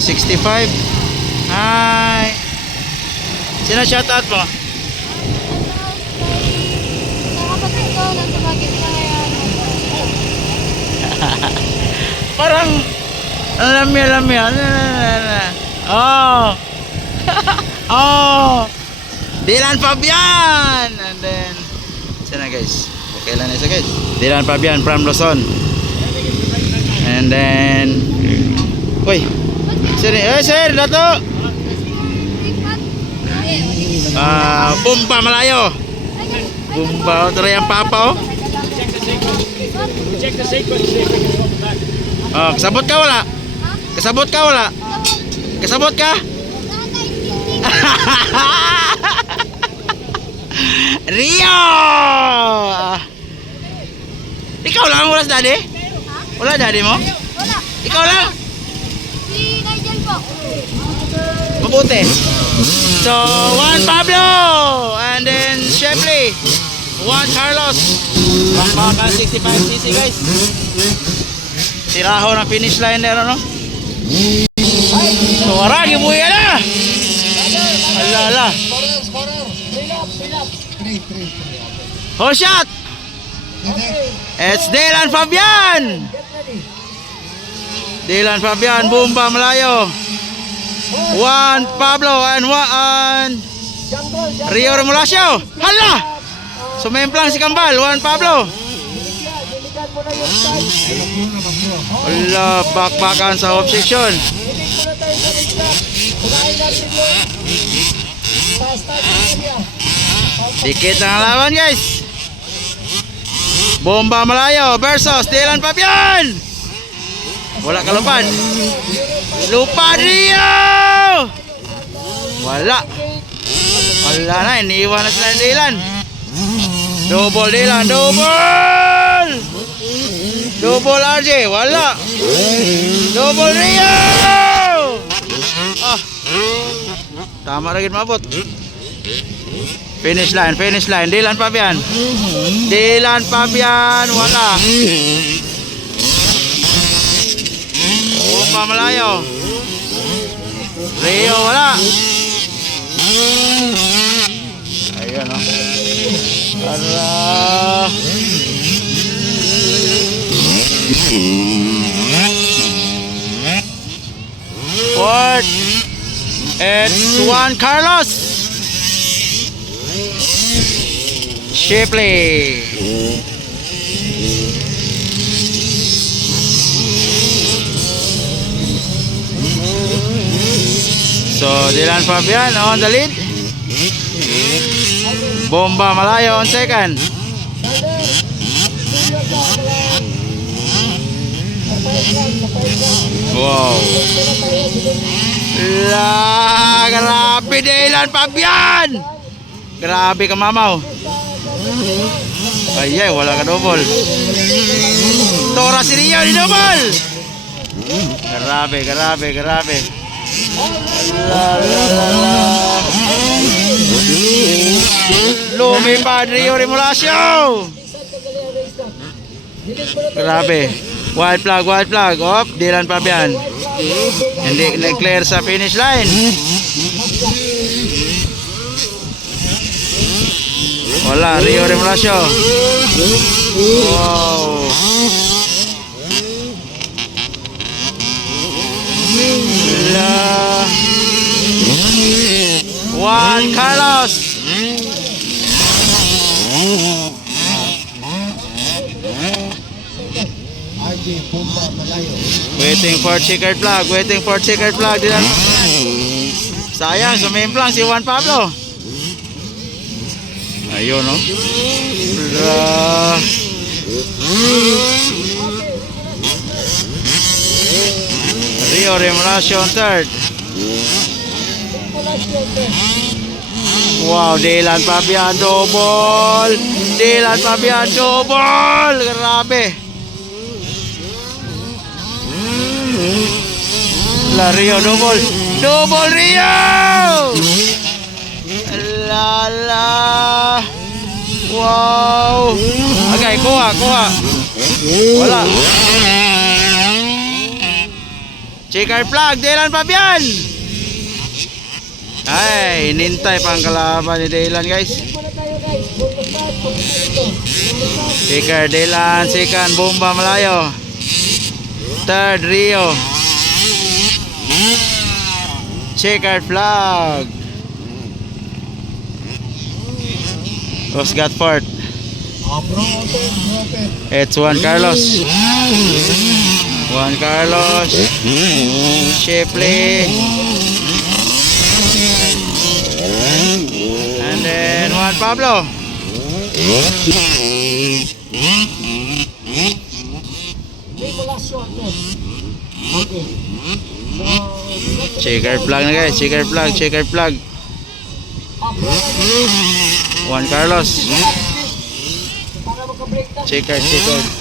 65. Hi. Sino shoutout mo? Parang alam mo. Oh. Oh. Dylan Fabian. And then sana guys. Okay lang isa guys. Dylan Fabian from Luzon. And then uy. Sir, dato. Bumba malayo. Bumba otro yang papa oh. Check the sequence. Oh, kasabot ka wala? Kasabot ka wala? Kasabot ka? Rio! Ikaw lang wala sa daddy? Wala daddy mo? Wala. Ikaw lang? Si Nigel po. Mabuti. So, Juan Pablo and then Shepley, Juan Carlos. Bakbakan 65cc guys. Tiraho ng finish line nero no? So, arang ibuya na! Ala. Whole shot! It's Dylan Fabian! Dylan Fabian, Bumba malayo. Juan Pablo and Rio Remulacio. Hala! Sumemplang si Kambal, Juan Pablo. Wala, bakbakan sa off section. Dikit ang lawan guys. Bomba malayo versus Dylan Fabian. Wala kalupan. Lupa Rio. Wala na, iniiwan na sila Dylan. Double Dylan, double RJ, wala. Double Rio. Tama rin mabot. Finish line, Dylan Fabian, wala. Bomba malayo. Rio wala. Ayun o. Para fourth, it's Juan Carlos Shipley. So Dylan Fabian on the lead. Bomba malayo on second. Wow. Grabe Dylan Fabian. Grabe ka mamaw. Ay, wala ka double. Tora si Rio di double. Grabe. Lumipad Rio Remulacio. Grabe. White flag. Op, Dylan Fabian. Hindi nag-clear sa finish line. Wala, Rio Remulacio. Wow. Juan Carlos. Waiting for checkered flag. Sayang, sumimplang si Juan Pablo. Ayun no. Rio Remulacio on third. Wow, Dylan Fabian double. Grabe. La Rio double Rio. La. Wow. Okay, kuha. Wala. Checkered flag, Dylan Fabian. Ay, inintay pa ang kalaban ni Dylan guys. Checkered Dylan, second bomba malayo. Third Rio. Checkered flag. Ross Gatford. It's Juan Carlos. Juan Carlos. Shipley. And then Juan Pablo. Checkered flag na guys. Checkered flag. Checkered flag. Juan Carlos. Checkered. Checkered.